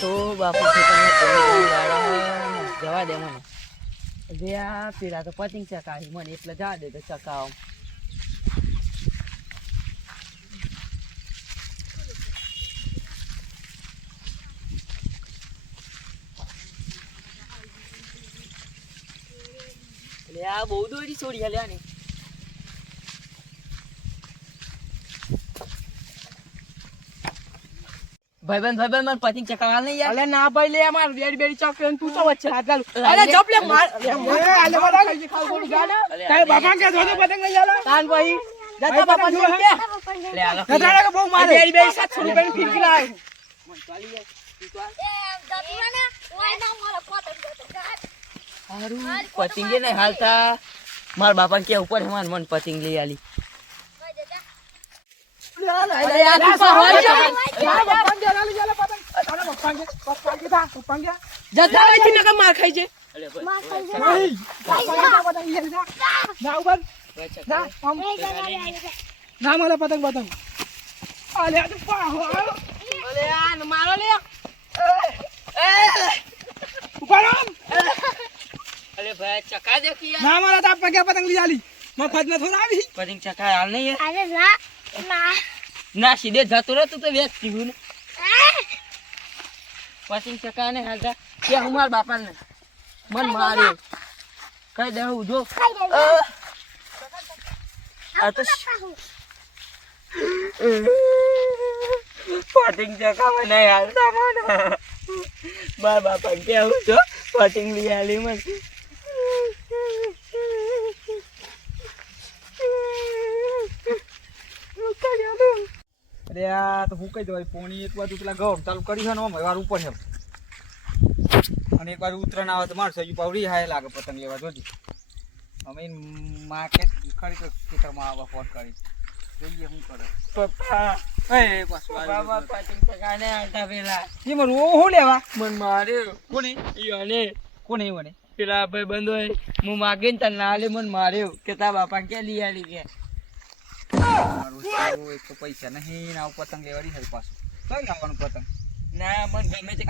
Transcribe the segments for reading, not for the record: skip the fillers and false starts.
તો બાપુ ખેતરમાં કોઈ જવા દે મને જે આ પેલા તો પતિંગ ચકાવી મને એટલે જવા દે તો ચકાવ એટલે આ બહુ દોરી છોડી હાલ્યા ને ભાઈબંધ મને પતિંગ ચકાવવા નહીં યાર. અલે ના ભાઈ લે માર બેડી બેડી ચોકલેટ તું તો વચ્ચે હાથ ગાલ. અલે જપ લે માર અલે માર ખાઈ ખાવ બોલી ગાને તારે બાપા કે ધોધો પતંગ લઈ આલો તાન ભાઈ જતા બાપા જો કે લે આલો નતાડા કે બહુ મારે બેડી બેડી 700 રૂપિયા ની ફીરકી લાવ મન ચાલી યાર તું તો હારું પતિંગે નહીં હાલતા માર બાપા કે ઉપર હેમાન મન પતિંગ લઈ આલી માર ખાઈ છે ના મારા પતંગ પતંગ મારો લે અલે ભાઈ ચકા દે કે યાર ના મારા તાપ પગે પતંગ લઈ આલી મફત ન થોડા આવી પતિંગ ચકા હાલ નહીં યાર અરે ના ના સીધે જતો રહે તું તો વેચ થયું ને પતિંગ ચકા ને હાલતા કે હું માર બાપા ને મન મારે કઈ દેવું જો આ તો પતિંગ ચકાવા નહીં હાલતા મને માર બાપા કેવું છો પતિંગ લઈ આલી મને અરે આ તો હું કઈ દઉં પોણી એક બાજુ પેલા ગૌર ચાલુ કરી છે ને વાર ઉપર છે અને એક વાર ઉતરણ આવે તો મારશે હજુ પાવડી હાય લાગે પતંગ લેવા જોજી અમે માર્કેટ ખરી ખેતરમાં આવવા ફોન કરી જોઈએ શું કરે પપ્પા એ પાછું બાબા પતિંગ ચકાને હાલતા પેલા એ મને હું લેવા મન માર્યો કોને યોને કોને મને પેલા ભાઈ બંધો હું માગીને તને ના લે મને માર્યો કે તા બાપા કે લઈ આલી કે મારું સારું એક તો પૈસા નહીં ના પતંગ લેવાની હરી પાછું કઈ લાવવાનું પતંગ ના મન ગમે તે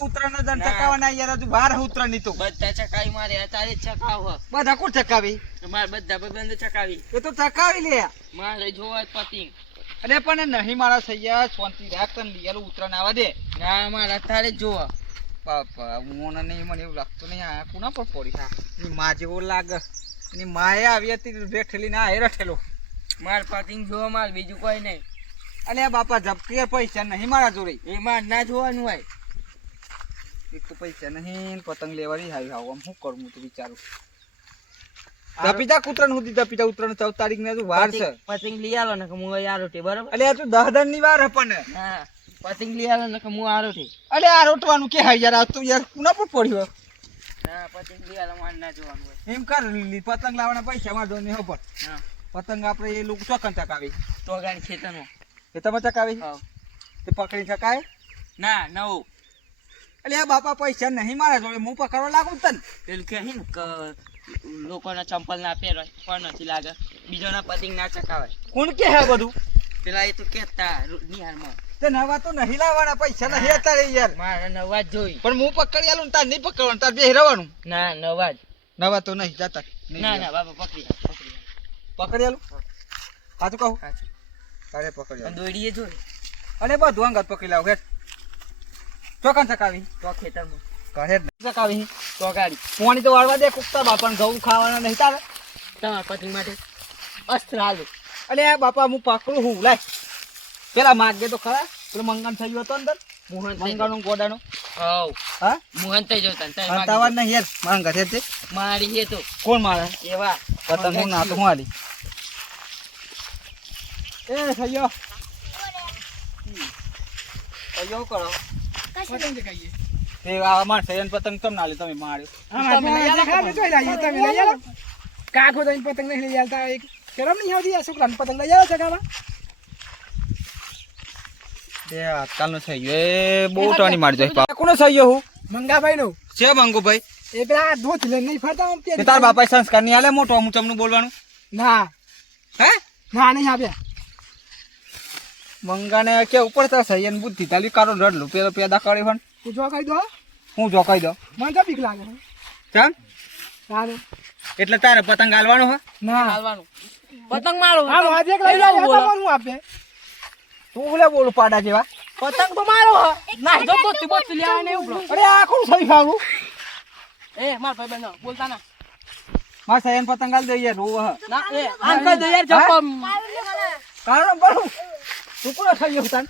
ઉતરાણ દન ચકાવવાના યાર હજુ બાર ઉતરાણ ની તો બધા ચકાવી મારે તારે ચકાવ બધા કોણ ચકાવી મારે બધા ભાઈ બંધ ચકાવી એ તો ચકાવી લે મારે જોવા પતિંગ અરે પણ નહીં મારા સૈયા શાંતિ રાખ તને લીયાલું ઉતરાણ આવવા દે ના મારા તારે જોવા બાપા મોને નહીં મને એવું લાગતું નહીં આ કુના પર પડી હા એની માં જેવો લાગે એની માએ આવી હતી બેઠેલી ના એ રઠેલો માર પતિંગ જોવા માર બીજું કોઈ નહીં અલે બાપા ઝપકે પૈસા નહીં મારા જોડે એમાં ના જોવાનું હોય એક તો પૈસા નહીં પતંગ લેવાની હાવી હાવ આમ શું કરું હું તો વિચારું દપીતા કૂતરાણ સુધી દપીતા ઉતરાણ 14 તારીખ ને હજુ વાર છે પતિંગ લઈ આલો ને કે હું આરો તે બરાબર અલે આ તો 10 દાન ની વાર પણ હા પતિંગ લઈ આલો ને કે હું આરો તે અલે આ રોટવાનું કે હાય યાર આ તો યાર કુના પર પડ્યો ના પતિંગ લઈ આલો માર ના જોવાનું હોય એમ કર પતંગ લાવવાના પૈસા માર દો ને હો પણ હા પતંગ આપણે એ લોકો ચોકન ચકાવી તો ગાડી ખેતરમાં એ તમે ચકાવી હા તે પકડી શકાય ના નવું અલે આ બાપા પૈસા નહીં મારા જોડે હું પકડવા લાગુ તને પેલું કહે ને કે લોકોના ચંપલ ના પહેરવાય પણ નથી લાગે બીજોના પતિંગ ના ચકાવાય કોણ કે હે બધું પેલા એ તો કહેતા નિહારમાં તે નવા તો નહીં લાવવાના પૈસા નહીં અત્યારે યાર મારે નવા જ જોઈ પણ હું પકડી આલું તાર નહીં પકડવાનું તાર બે રહેવાનું ના નવા જ નવા તો નહીં જતા ના ના બાબા પકડી પકડી આલું સાચું કહું સાચું તારે પકડી આલું દોડીએ જોઈ અને બધું અંગત પકડી લાવ હેઠ ચોકન ચકાવી તો ખેતરમાં કહે ચકાવી તો ગાડી પોણી તો વાળવા દે કુકતા બાપાને ઘઉં ખાવાના નહીં તારે તમારા પતિંગ માટે અસ્ત્ર હાલો અલે આ બાપા હું પકડું હું લાય પેલા માગે તો ખરા પેલો મંગન થઈ ગયો હતો અંદર મોહન મંગણનો ગોડાનો હવ હા મોહન થઈ જતા તાવા નહીં યાર માંગા છે તે મારી હે તો કોણ મારે એવા પતંગ હું ના તો હું આલી એ સૈયો સૈયો કરો કશું તે આ માર સૈયન પતંગ તમ ના લે તમે માર્યો તમે લઈ આલો ખરા જોઈ લાવી તમે લઈ આલો કાકો દઈને પતંગ નહીં લઈ આલતા એક શરમ નહીં આવતી આ છોકરાને પતંગ લઈ આલો ચગાવા તે આજકાલનો સૈયો એ બહુ ટાણી મારી જાય કોનો સૈયો હું મંગાભાઈ નો છે મંગુ ભાઈ એ પેલા ધોતી લઈને નહીં ફરતા આમ તે તાર બાપા સંસ્કાર નહીં આલે મોટો હું તમને બોલવાનું ના હે ના નહીં આપ્યા મંગાને કે ઉપર થશે એને બુદ્ધિ તાલી કારો રડલું પેલો પેદા કર્યો હન તું જો કહી દો હું જોકાઈ દઉં મને તો બીક લાગે છે ચાલ સારું એટલે તારે પતંગ હાલવાનો હે ના હાલવાનું પતંગ મારો હાલો આજે એક લઈ જાય તમારું આપે તું બોલે બોલું પાડા જેવા પતંગ તો મારો ના જો બોતી બોતી લે આને ઉભરો અરે આ કોણ સહી ખાવું એ માર ભાઈ બનો બોલતા ના માર સયન પતંગ હાલ દઈએ રોવ હ ના એ આન કઈ દે યાર જપ કારણ બરું તું કોણ થઈ ગયો તન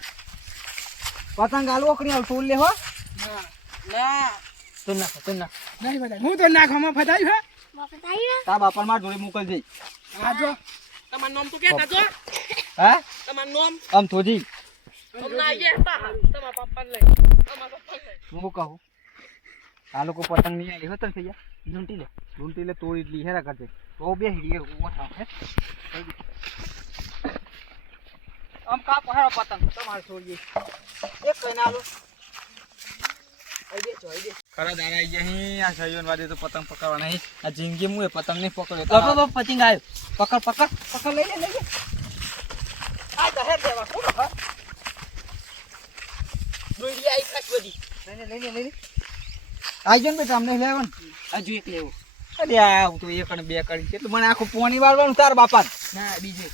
પતંગ હાલ ઓકરી હાલ ટોલ લે હો ના તું ના નહીં બધા હું તો નાખવામાં ફસાયું હે તા બાપા માર જોડે મોકલ જઈ આ જો તમાર નામ તો કેતા જો હા તમાર નામ આમ થોજી ના એ તા તમાર પપ્પા લઈ તમાર પપ્પા લઈ હું કહું આ લોકો પતંગ નહીં આવી હોતન થઈ ગયા ઝૂંટી લે તોડી લી હેરા કરજે તો બે હીએ ઓઠા હે આમ કા પહાડો પતંગ તમારે છોડીએ એક કઈ ના લો ખરા દાડા આઈ ગયા આ સયોન વાદે તો પતંગ પકડવા નહીં આ જિંદગી મુએ પતંગ નહીં પકડ્યો બાપા પતંગ આવ્યો પકડ લઈ લે આ દહેર દેવા કોણ હા દોરી આઈ કાચ બધી લઈ લે આઈ જન બેટા અમને લેવન હજુ એક લેવો અરે આ હું તો એક અને બે કરી છે એટલે મને આખું પોણી વાળવાનું તાર બાપા ના બીજે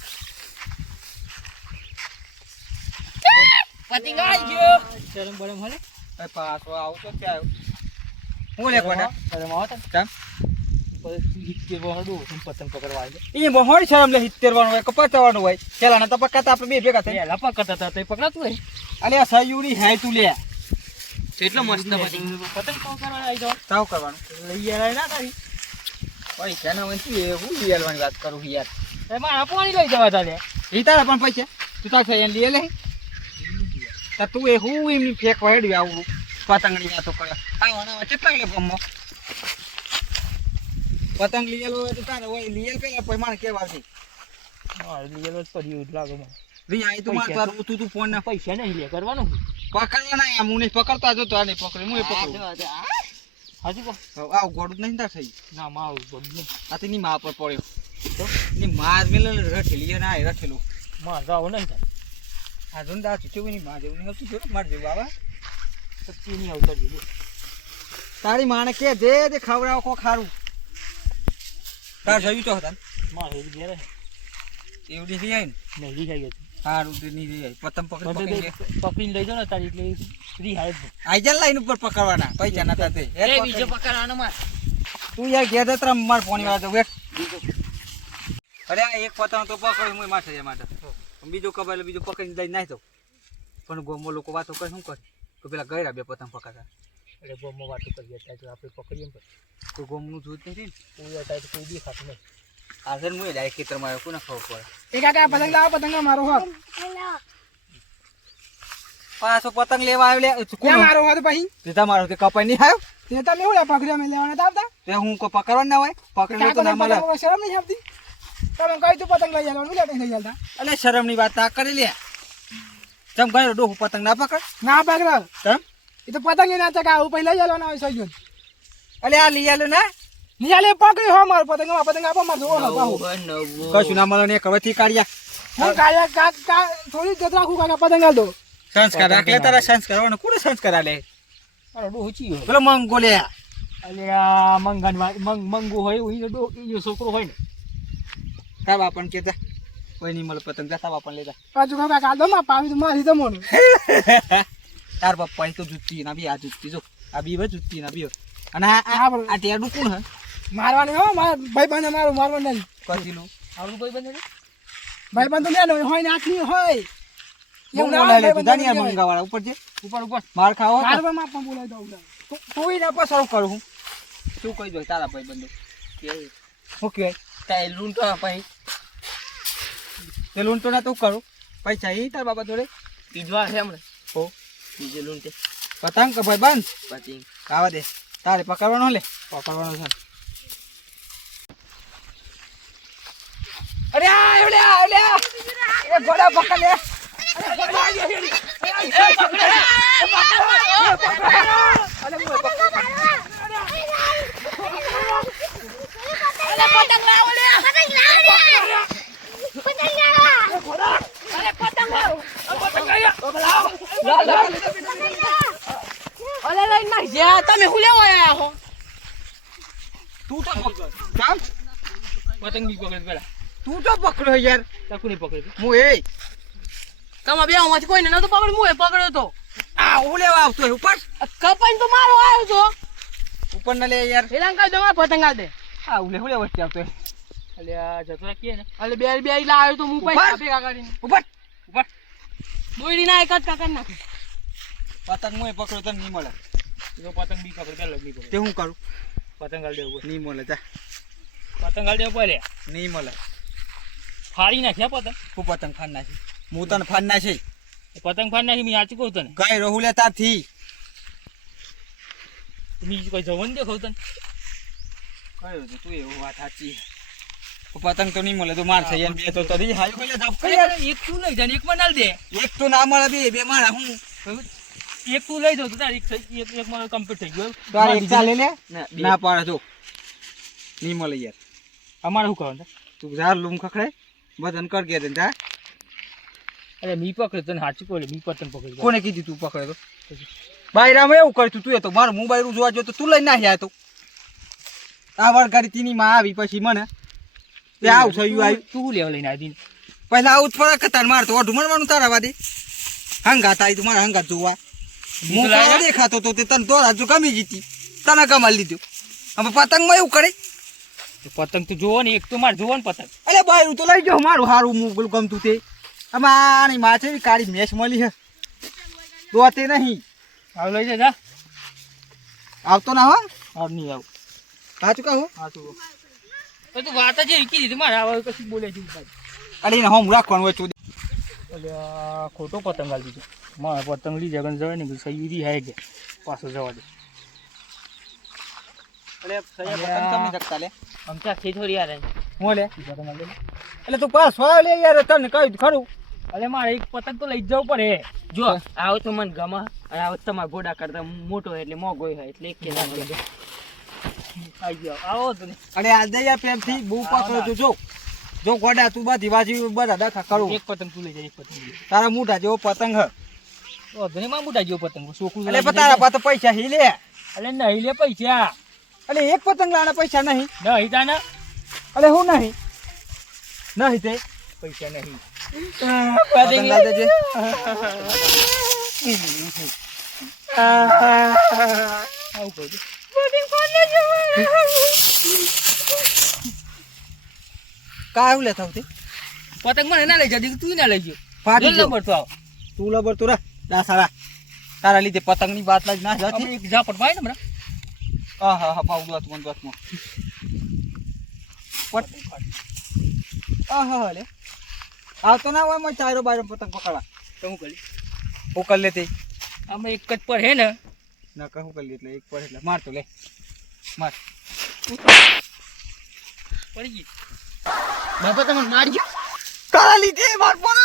પતંગ આવી ગયો શરમ બરમ હલે પાછો આવતો ક્યાં આવ્યો હું લે કોડા શરમ આવતા કેમ પતંગ પકડવા આવી એ બહોળી છે અમને 70 વાનું હોય કે 50 વાનું હોય પેલા ના તપકતા આપણે બે ભેગા થઈ પેલા પકડતા હતા તો પકડાતું હોય અલે આ સયુરી હાય તું લે એટલો મસ્ત પતંગ પકડવા આવી જાવ તાવ કરવાનું લઈ આય ના તારી પૈસા ના હોય એ હું લેવાની વાત કરું યાર એમાં પાણી લઈ જવા તારે એ તારા પણ પૈસા તું તાર થઈ લે લે તા તું એ હું એમની ફેક વાડ્યું આવું પતંગની વાતો કરે આવવાના કેટલા લે ગમો પતંગ લીયેલો હોય તો તારે હોય લીયેલ પેલા પછી મારે કેવા છે હા લીયેલો જ પડ્યું લાગે મને રી આઈ તો માર તારું તું ફોન ના પૈસા નહીં લે કરવાનું પકડવાના આ મુને પકડતા જો તો આને પકડે મુએ પકડું હાજી કો આવ ગોડું નહીં તા થઈ ના માં આવું આ તો ની માં પર પડ્યો તો ની માર મેલ રખેલી ના રખેલો માં જાવ નહીં થાય આ ધંધા ચૂચવી ની માં જેવું નહીં હતું જો માર જેવું આવા સચ્ચી નહીં આવતા જીલો તારી માને કે દે ખવડાવ કો ખારું તાર જયું તો હતા માં હેરી ઘેરે એવડી થઈ આઈ ને નહીં ખાઈ ગઈ હારું તે ની રહી પતંગ પકડી પકડીને લઈ જાવ ને તારી એટલે ફ્રી હાય આઈ જા લાઈન ઉપર પકડવાના પૈસા નતા તે એ બીજો પકડવાનો માર તું યાર ઘેર જતરા માર પોણી વાળા તો વેટ અરે આ એક પતંગ તો પકડી મુય માથે જાય માટે બીજો કબાલે બીજો પકડીને દઈ નાખ દો પણ ગોમો લોકો વાતો કરે શું કરે તો પેલા ગયરા બે પતંગ પકડતા એટલે ગોમો વાતો કરીએ ત્યાં આપણે પકડીએ ને તો ગોમનું જોત નથી કોઈ અટાય કોઈ દેખાતું નહીં હાજર મુય ડાયરેક્ટ ખેતરમાં આવ્યો કોને ખબર પડે એ કાકા પતંગ લાવો પતંગ મારો હો પાછો પતંગ લેવા આવ્યો લે ક્યાં મારો હો તો પછી તે તમારો તે કપાઈ નહીં આવ્યો તે તમે હું પકડ્યા મેં લેવાના તા આવતા તે હું કો પકડવા ના હોય પકડી તો ના મળે શરમ નહીં આવતી તમે કઈ તું પતંગ લઈ જવાનું લે નહીં લઈ જતા અલે શરમની વાત આ કરી લે ચમ ગયો ડોહું પતંગ ના પકડ ના પકડ ચમ એ તો પતંગ ના ચકા આવું પહેલા જવાનું આવે સહી ગયું અલે આ લઈ આલો ના નિયાલે પકડી હો મારો પતંગ આપો માર જો હો કશું ના મળે ને કવથી કાઢ્યા હું કાયા કા થોડી જત રાખું કાકા પતંગ આલ દો સંસ્કાર રાખલે તારા સંસ્કાર કોને સંસ્કાર આલે અરે ડોહો ચી હોય પેલો મંગો લે અલે આ મંગુ હોય ઈ છોકરો હોય ને તાર બાપન કેતા કોઈ નહીં મળે પતંગ જતા બાપન લેતા પાછું કાકા કાલ દો માં પાવી તો મારી તો મોન તાર બાપા તો જુત્તી ના બી આ જુત્તી જો આ બી જુત્તી ના બી અને આ ટેડું કોણ હે મારવાની હો માર ભાઈ બંધ મારું મારવાનું નહીં કજીલું આવડું કોઈ બંધ ભાઈ બંધ તો મેનો હોય ને આટલી હોય એવું ના લે તું દાનિયા મંગા વાળા ઉપર જે ઉપર માર ખાવો મારવા માં પણ બોલાઈ દઉં તું ને પસાર કરું હું શું કહી દો તારા ભાઈ બંધો હું કે તાય લૂંટો ભાઈ તે લૂંટો ના તું કરું પૈસા એ તાર બાપા જોડે પીજવા છે હમણાં હો બીજે લૂંટે પતંગ કે ભાઈ બંધ પછી આવા દે તારે પકડવાનો લે પકડવાનો છે અરે આ એ ઘોડા પકડ લે પતંગ લાવો અલ્યા તમે હું લેવા આયા હો તું તો કામ પતંગ બી પકડ પેલા તું તો પકડ્યો યાર ચાકુ નહીં પકડ્યું હું એ તમે બે માંથી કોઈને નતો પકડ્યો હું પકડ્યો તો આ હું લેવા આવતો હોય ઉપર કપાઈને તો મારો આવ્યો છો ઉપર ના લે યાર એલાં કાઈ તમાર પતંગ આ દે આ હું લે વચ્ચે આવતો હોય. અલ્યા જતો રાખીએ ને અલે બે બે લા આવ્યો તો હું પૈસા ભેગા કરીને ઉપર ઉપર દોડી ના એક જ કાકા નાખે પતંગ હું પકડ્યો તને નહીં મળે તો પતંગ બી પકડ પેલા બી પકડ તે હું કરું પતંગ હાલ દેવું નહીં મળે જા પતંગ હાલ દેવું પડે નહીં મળે ફાડી નાખ્યા પતંગ હું પતંગ ફાડ નાખી હું તને ફાડ નાખી પતંગ ફાડી નાખી મેં સાચું કહું તને કઈ રહું લે તારથી બીજું કોઈ જવાનું દેખાવ તને કયો છે તું એવું વાત સાચી પતંગ તો નહીં મળે તો માર થઈ બે તો તરી હાલ કોઈ લે એક તું લઈ જા ને એક મને હાલ દે એક તો ના મળે બે મારા હું એક તું લઈ જાવ તો તાર એક મારો કમ્પ્લીટ થઈ ગયો તારે એક ચાલે લે ના પાડે તો નહીં મળે યાર અમારે શું કરવાનું તું ઝાર લૂમ ખખડે બદન કર ગયા તને જા અરે મી પકડે તને સાચું કહું મી પતંગ પકડી કોને કીધું તું પકડે તો બાયરામાં એવું કર્યું તું એ તો મારું મોબાઈલ જોવા જો તો તું લઈને નાખ્યા તો આ વાર ગાડી તીની માં આવી પછી મને તે આવ થયું આવ્યું તું લેવા લઈને આવી પહેલા આવું જ પડે કતાર માર તો ઓઢું મળવાનું તારા વાદે હંગાત આવી તું મારા હંગાત જોવા હું તો દેખાતો તો તે તને દોરા જો ગમી જીતી તને કમાલ લીધું હવે પતંગમાં એવું કરે પતંગ તો જોવો ને એક તો મારે જોવો ને પતંગ અરે બાયરું તો લઈ જાઓ મારું સારું હું ગમતું તે હવે આની માં છે કાળી મેચ મળી છે દોતે નહીં આવ લઈ જા આવતો ના હો આવ નહીં આવ સાચું કહું સાચું તો તું વાત જ એકી દીધી મારે હવે કશું બોલે છે અરે એને હોમ રાખવાનું હોય ચોદી એટલે ખોટો પતંગ હાલ દીધો મારે પતંગ લઈ જગન જવાય ને સહી હાય કે પાછો જવા દે અરે પતંગ તમને જગતા લે આમ ચાખી થોડી યાર હું લે પતંગ હાલ દે એટલે તું પાસ હોય લે યાર તને કહ્યું ખરું અરે મારે એક પતંગ તો લઈ જ જવું પડે જો આવો તો મને ગમે અને આવો તમારા ઘોડા કરતા મોટો હોય એટલે મોગો હોય એટલે એક કે ના મળે આવી ગયો આવો તો અને આ દયા પેમથી બહુ પકડો જો જો ગોડા તું બધી બાજુ બધા દાખા કરું એક પતંગ તું લઈ જાય એક પતંગ લઈ તારા મોઢા જેવો પતંગ હ જાય ધને માં મોટા જેવો પતંગ છોકરું એટલે પણ તારા પાસે પૈસા હી લે અરે નહીં લે પૈસા એટલે એક પતંગ લાના પૈસા નહીં નહીં તાને એટલે હું નહીં નહીં તે પૈસા નહીં પતંગ લા દેજે આવું કહું છું કાયું લેતા હોતી પતંગ મને ના લઈ જા તું ના લઈ ગયો ફાટી ગયો. નંબર તો આવ તું લબર તું રા દા સારા તારા લીધે પતંગ ની વાત લાજ ના જાતી આપણે એક ઝાપટ પાય ને હમણાં હા હા પાઉ દોત મન દોત મો હા લે આવતો ના હોય મય ચારો બારો પતંગ પકડવા તો હું કરી હું કર લેતી આમાં એક જ પર હે ને ના કહું કરી લે એટલે એક પર એટલે માર તો લે માર પડી ગઈ બાપા તમે મારજો તારા લીધે માર પર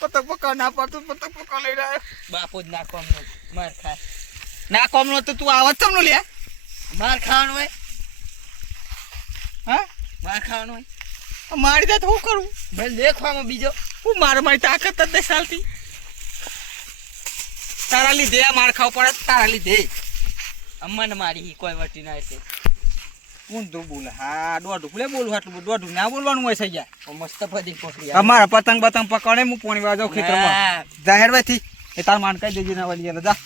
પતંગ પકડ ના પાડતું પતંગ પકડ લઈ રહ્યા બાપો જ ના કોમનો માર ખાય ના કોમનો તો તું આવત તમનો લે માર ખાવાનું હોય હા માર ખાવાનું હોય મારી દે તો હું કરું ભલે દેખવામાં બીજો હું મારી તાકાત જ નહીં ચાલતી તારા લીધે આ માર ખાવ પડે તારા લીધે અમને મારી કોઈ વટી ના એટલે ઊંધું બોલે હા દોઢું ભલે બોલું આટલું દોઢું ના બોલવાનું હોય છે યાર મસ્ત પડી પકડી અમારા પતંગ પતંગ પકડે હું પોણી વાજો ખેતરમાં હા. જાહેર વાથી એ તાર માન કઈ દેજે ના વાલી જા